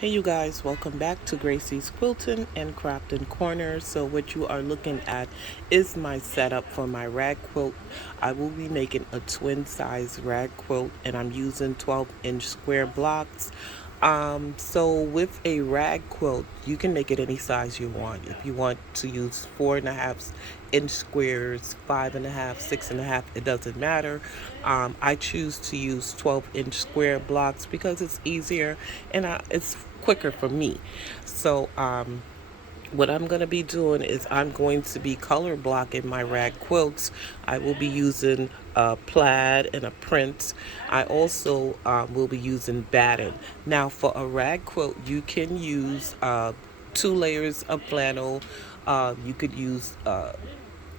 Hey you guys, welcome back to Gracie's Quilting and Crafting Corner. So what you are looking at is my setup for my rag quilt. I will be making a twin size rag quilt and I'm using 12-inch square blocks. So with a rag quilt, you can make it any size you want. If you want to use 4.5-inch squares, 5.5, 6.5, it doesn't matter. I choose to use 12-inch square blocks because it's easier and it's quicker for me. So what I'm going to be doing is I'm going to be color blocking my rag quilts. I will be using a plaid and a print. I also will be using batting. Now for a rag quilt, you can use 2 layers of flannel. You could use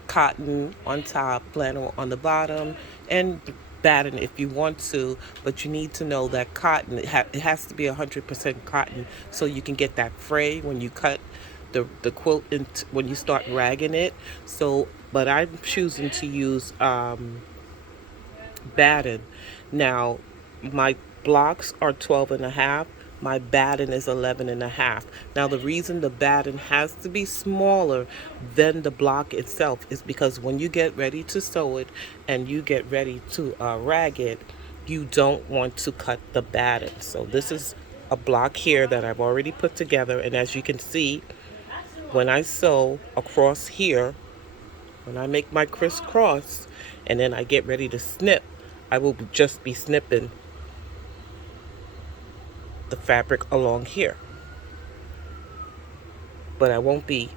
cotton on top, flannel on the bottom, and batten if you want to, but you need to know that cotton, it has to be 100% cotton so you can get that fray when you cut the quilt when you start ragging it. So, but I'm choosing to use batten. Now, my blocks are 12 and a half. My batten is 11 and a half. Now, the reason the batten has to be smaller than the block itself is because when you get ready to sew it and you get ready to rag it, you don't want to cut the batten. So this is a block here that I've already put together. And as you can see, when I sew across here, when I make my crisscross and then I get ready to snip, I will just be snipping the fabric along here. But I won't be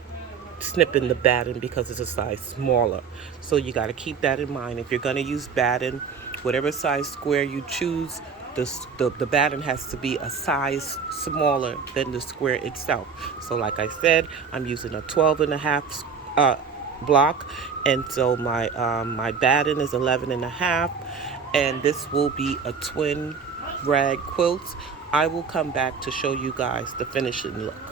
snipping the batting because it's a size smaller. So you got to keep that in mind. If you're going to use batting, whatever size square you choose, the batten has to be a size smaller than the square itself. So like I said, I'm using a 12 and a half block, and so my batten is 11 and a half, and this will be a twin rag quilt. I will come back to show you guys the finishing look.